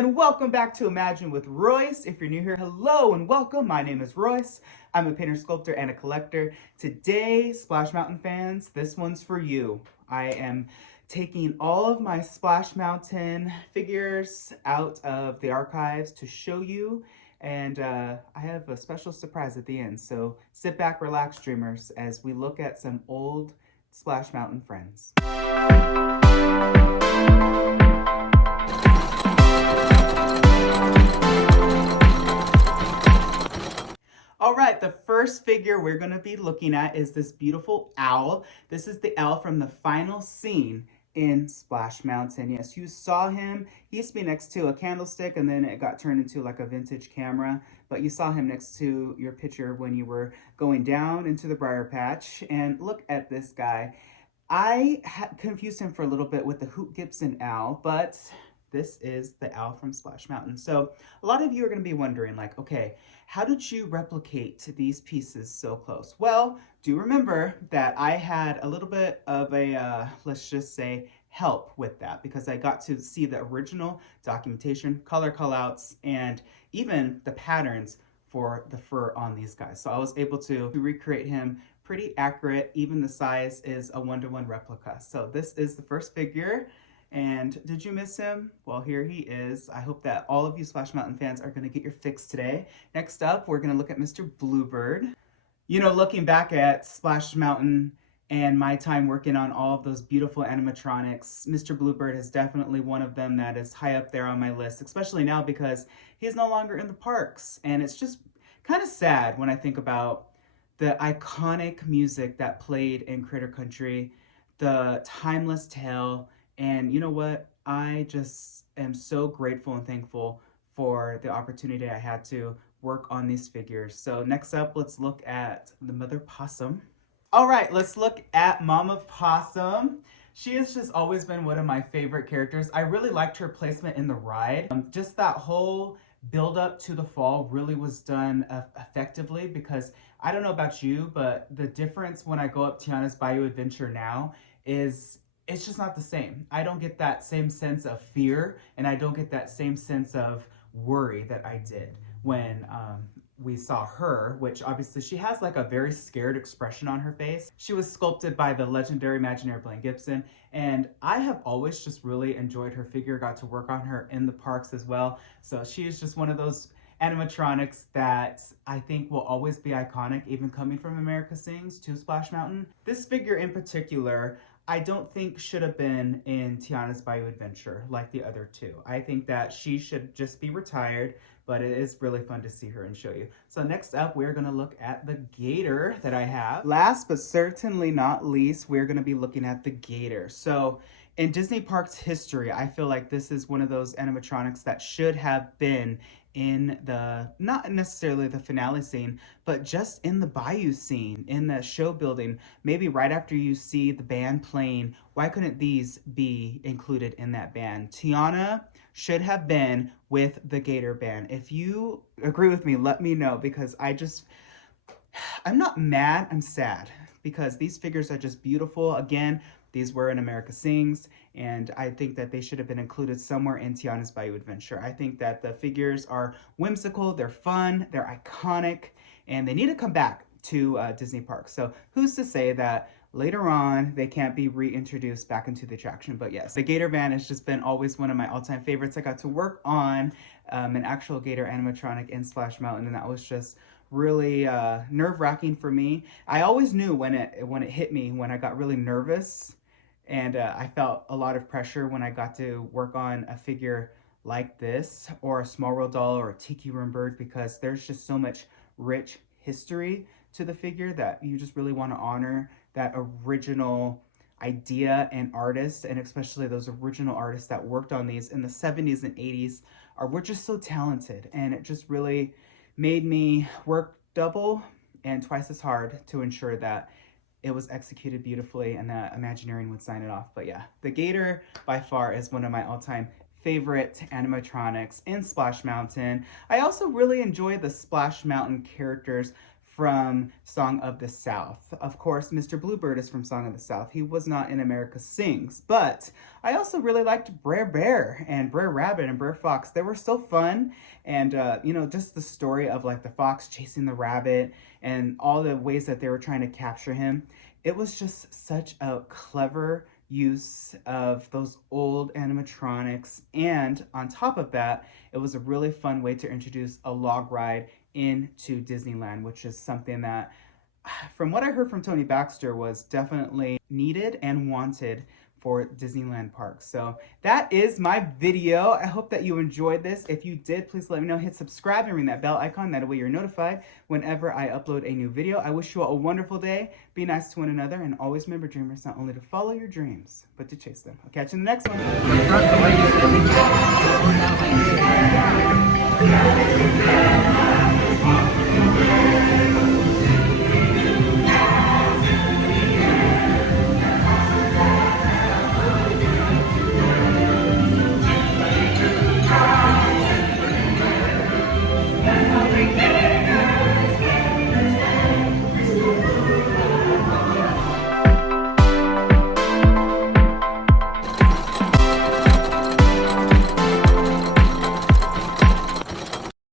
and welcome back to Imagine with Royce. If you're new here, hello and welcome. My name is Royce. I'm a painter, sculptor, and a collector. Today, Splash Mountain fans, this one's for you. I am taking all of my Splash Mountain figures out of the archives to show you, and I have a special surprise at the end. So sit back, relax, dreamers, as we look at some old Splash Mountain friends. All right, the first figure we're going to be looking at is this beautiful owl. This is the owl from the final scene in Splash Mountain. Yes, you saw him. He used to be next to a candlestick, and then it got turned into like a vintage camera. But you saw him next to your picture when you were going down into the Briar patch. And look at this guy. I confused him for a little bit with the Hoot Gibson owl, but this is the owl from Splash Mountain. So a lot of you are going to be wondering, like, okay, how did you replicate these pieces so close? Well, do remember that I had a little bit of a, let's just say, help with that, because I got to see the original documentation, color callouts, and even the patterns for the fur on these guys. So I was able to recreate him pretty accurate. Even the size is a 1-to-1 replica. So this is the first figure. And did you miss him? Well, here he is. I hope that all of you Splash Mountain fans are going to get your fix today. Next up, we're going to look at Mr. Bluebird. You know, looking back at Splash Mountain and my time working on all of those beautiful animatronics, Mr. Bluebird is definitely one of them that is high up there on my list, especially now because he's no longer in the parks. And it's just kind of sad when I think about the iconic music that played in Critter Country, the timeless tale. And you know what? I just am so grateful and thankful for the opportunity I had to work on these figures. So next up, let's look at the Mother Possum. All right, let's look at Mama Possum. She has just always been one of my favorite characters. I really liked her placement in the ride. Just that whole build up to the fall really was done effectively, because I don't know about you, but the difference when I go up Tiana's Bayou Adventure now is it's just not the same. I don't get that same sense of fear, and I don't get that same sense of worry that I did when we saw her, which obviously she has like a very scared expression on her face. She was sculpted by the legendary Imagineer Blaine Gibson, and I have always just really enjoyed her figure, got to work on her in the parks as well. So she is just one of those animatronics that I think will always be iconic, even coming from America Sings to Splash Mountain. This figure in particular, I don't think should have been in Tiana's Bayou Adventure like the other two. I think that she should just be retired, but it is really fun to see her and show you. So next up, we're gonna look at the gator that I have. Last but certainly not least, we're gonna be looking at the gator. So in Disney Parks history, I feel like this is one of those animatronics that should have been in the, not necessarily the finale scene, but just in the bayou scene, in the show building, maybe right after you see the band playing. Why couldn't these be included in that band? Tiana should have been with the Gator band. If you agree with me, let me know, because I'm not mad, I'm sad, because these figures are just beautiful. Again, these were in America Sings, and I think that they should have been included somewhere in Tiana's Bayou Adventure. I think that the figures are whimsical, they're fun, they're iconic, and they need to come back to Disney Parks. So who's to say that later on they can't be reintroduced back into the attraction? But yes, the Gator Band has just been always one of my all-time favorites. I got to work on an actual Gator animatronic in Splash Mountain, and that was just really nerve-wracking for me. I always knew when it hit me, when I got really nervous, and I felt a lot of pressure when I got to work on a figure like this, or a Small World doll, or a Tiki Room Bird, because there's just so much rich history to the figure that you just really want to honor that original idea and artist, and especially those original artists that worked on these in the 70s and 80s were just so talented, and it just really made me work double and twice as hard to ensure that it was executed beautifully and that Imagineering would sign it off. But yeah, the Gator by far is one of my all-time favorite animatronics in Splash Mountain. I also really enjoy the Splash Mountain characters from Song of the South. Of course, Mr. Bluebird is from Song of the South. He was not in America Sings, but I also really liked Briar Bear and Briar Rabbit and Briar Fox. They were so fun, and you know, just the story of like the fox chasing the rabbit and all the ways that they were trying to capture him. It was just such a clever use of those old animatronics, and on top of that, it was a really fun way to introduce a log ride into Disneyland, which is something that, from what I heard from Tony Baxter, was definitely needed and wanted for Disneyland parks. So that is my video. I hope that you enjoyed this. If you did, please let me know. Hit subscribe and ring that bell icon. That way you're notified whenever I upload a new video. I wish you all a wonderful day. Be nice to one another, and always remember, dreamers, not only to follow your dreams, but to chase them. I'll catch you in the next one.